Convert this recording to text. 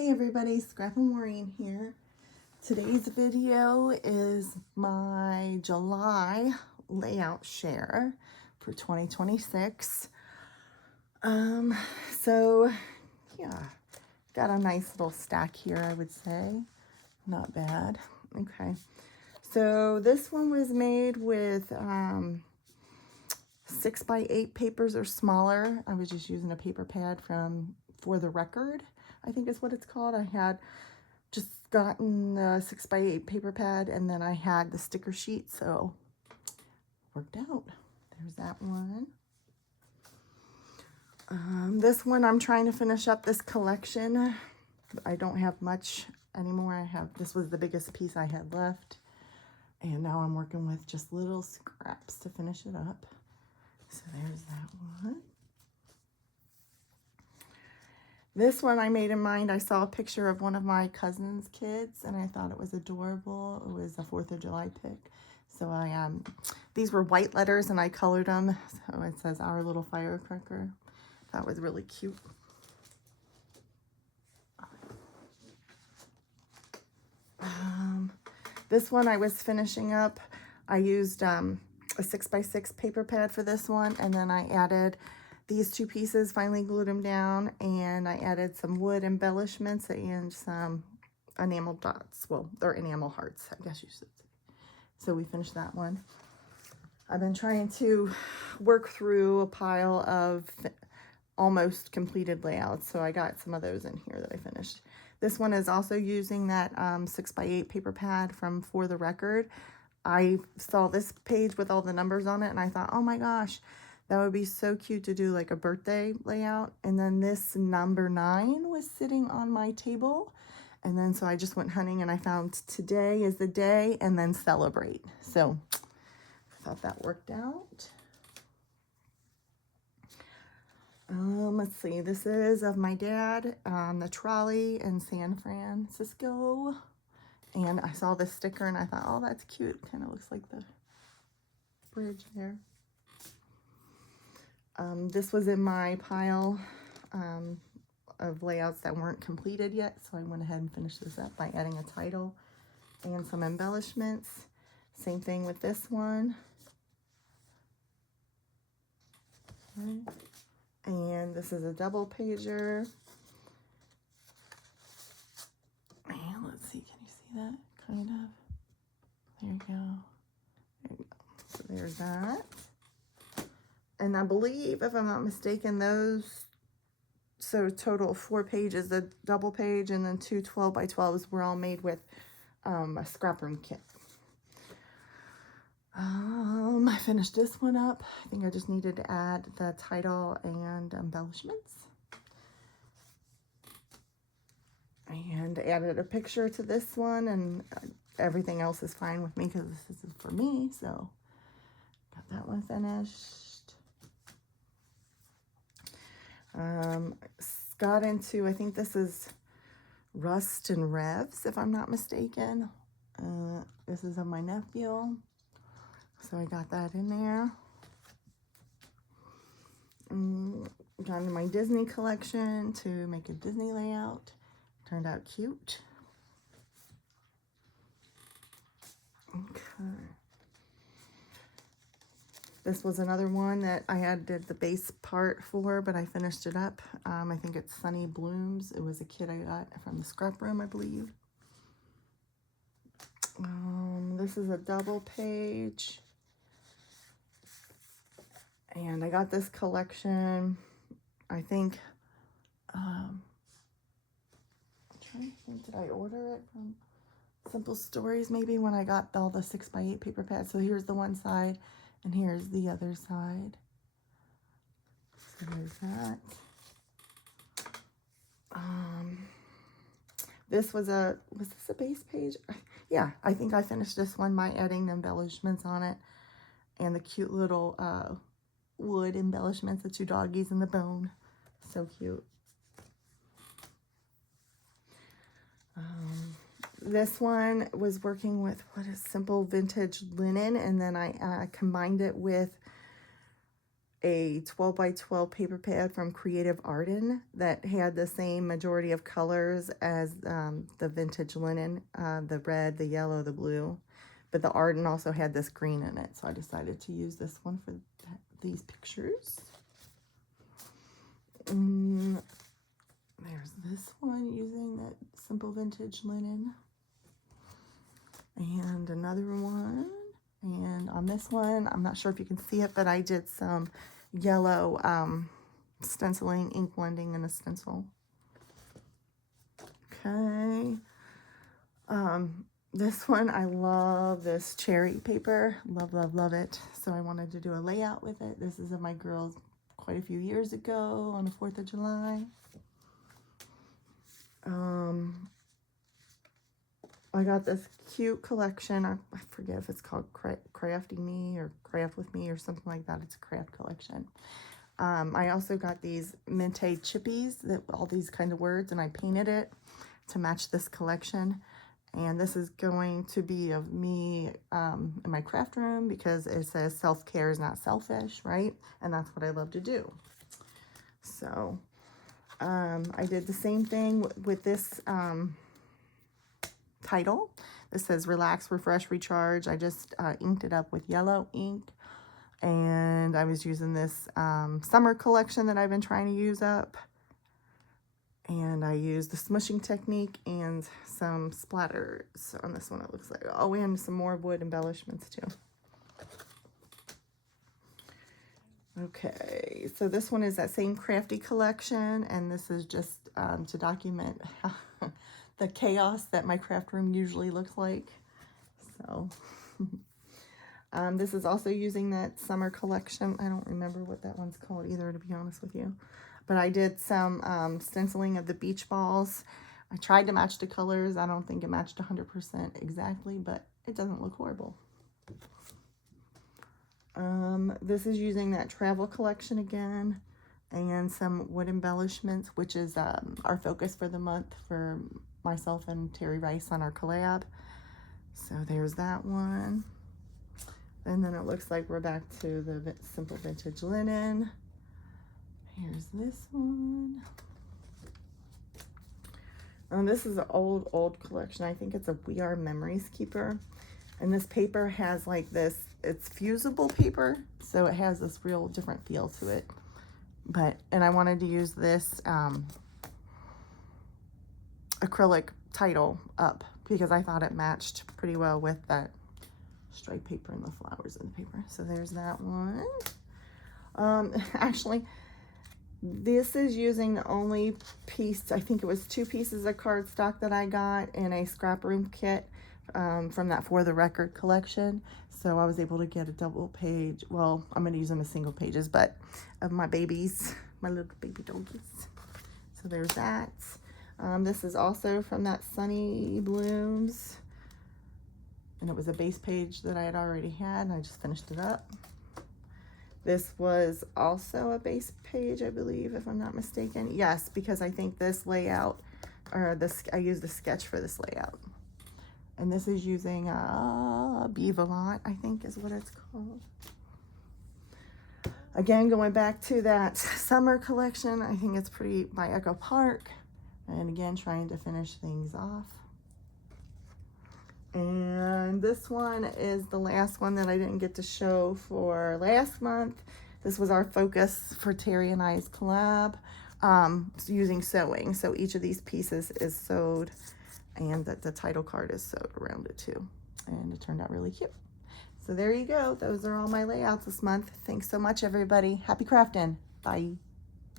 Hey everybody, Scrap and Maureen here. Today's video is my July layout share for 2026. So yeah, got a nice little stack here, I would say. Not bad. Okay. So this one was made with 6x8 papers or smaller. I was just using a paper pad from For the Record, I think is what it's called. I had just gotten the 6x8 paper pad and then I had the sticker sheet, so worked out. There's that one. This one I'm trying to finish up this collection. I don't have much anymore. This was the biggest piece I had left, and now I'm working with just little scraps to finish it up. So there's that one. This one I made in mind. I saw a picture of one of my cousin's kids and I thought it was adorable. It was a 4th of July pic. So these were white letters and I colored them. So it says Our Little Firecracker. That was really cute. This one I was finishing up. I used a 6x6 paper pad for this one, and then I added these two pieces, finally glued them down, and I added some wood embellishments and some enamel dots. Well, they're enamel hearts, I guess you should say. So we finished that one. I've been trying to work through a pile of almost completed layouts, so I got some of those in here that I finished. This one is also using that 6x8 paper pad from For the Record. I saw this page with all the numbers on it and I thought, oh my gosh, that would be so cute to do like a birthday layout. And then this number 9 was sitting on my table. And then so I just went hunting and I found today is the day and then celebrate. So I thought that worked out. Let's see, this is of my dad on the trolley in San Francisco. And I saw this sticker and I thought, oh, that's cute. Kind of looks like the bridge there. This was in my pile of layouts that weren't completed yet. So I went ahead and finished this up by adding a title and some embellishments. Same thing with this one. Okay. And this is a double pager. And let's see, can you see that? Kind of. There you go. There you go. So there's that. And I believe, if I'm not mistaken, those, so total 4 pages, the double page and then 2 12x12s were all made with a scrap room kit. I finished this one up. I think I just needed to add the title and embellishments. And added a picture to this one, and everything else is fine with me because this is for me. So got that one finished. Got into, I think this is Rust and Revs, if I'm not mistaken. This is of my nephew. So I got that in there. Got into my Disney collection to make a Disney layout. Turned out cute. Okay. This was another one that I did the base part for, but I finished it up. I think it's Sunny Blooms. It was a kit I got from the scrap room, I believe. This is a double page. And I got this collection, I think, I'm trying to think, did I order it from Simple Stories maybe when I got all the 6x8 paper pads? So here's the one side and here's the other side. So there's that. This was this a base page? Yeah, I think I finished this one by adding the embellishments on it and the cute little wood embellishments, the 2 doggies and the bone. So cute. This one was working with what is Simple Vintage Linen, and then I combined it with a 12 by 12 paper pad from Creative Arden that had the same majority of colors as the vintage linen, the red, the yellow, the blue. But the Arden also had this green in it, so I decided to use this one for these pictures. There's this one using that simple vintage linen. And another one. And on this one, I'm not sure if you can see it, but I did some yellow stenciling, ink blending in a stencil. Okay. This one, I love this cherry paper. Love, love, love it. So I wanted to do a layout with it. This is of my girls quite a few years ago on the 4th of July. I got this cute collection. I forget if it's called Crafty Me or Craft With Me or something like that. It's a craft collection. I also got these Mente chippies, that all these kind of words, and I painted it to match this collection. And this is going to be of me in my craft room because it says self-care is not selfish, right? And that's what I love to do. So I did the same thing with this title. This says relax, refresh, recharge. I just inked it up with yellow ink, and I was using this summer collection that I've been trying to use up, and I used the smushing technique and some splatters on this one. It looks like, oh, and some more wood embellishments too. Okay, so this one is that same crafty collection, and this is just to document the chaos that my craft room usually looks like. So this is also using that summer collection. I don't remember what that one's called either, to be honest with you. But I did some stenciling of the beach balls. I tried to match the colors. I don't think it matched 100% exactly, but it doesn't look horrible. This is using that travel collection again, and some wood embellishments, which is our focus for the month for myself and Terry Rice on our collab. So there's that one. And then it looks like we're back to the simple vintage linen. Here's this one. This is an old collection. I think it's a We Are Memories Keeper. And this paper has like this, it's fusible paper, so it has this real different feel to it. And I wanted to use this acrylic title up because I thought it matched pretty well with that striped paper and the flowers in the paper. So there's that one. Actually, this is using the only piece, I think it was 2 pieces of cardstock that I got in a scrap room kit from that For the Record collection. So I was able to get a double page, well, I'm going to use them as single pages, but of my babies, my little baby doggies. So there's that. This is also from that Sunny Blooms, and it was a base page that I had already had, and I just finished it up. This was also a base page, I believe, if I'm not mistaken. Yes, because I think this layout, or this, I used the sketch for this layout. And this is using Bevolant, I think is what it's called. Again, going back to that summer collection, I think it's pretty by Echo Park. And again, trying to finish things off. And this one is the last one that I didn't get to show for last month. This was our focus for Terry and I's collab, using sewing. So each of these pieces is sewed, and the title card is sewed around it too. And it turned out really cute. So there you go. Those are all my layouts this month. Thanks so much, everybody. Happy crafting. Bye.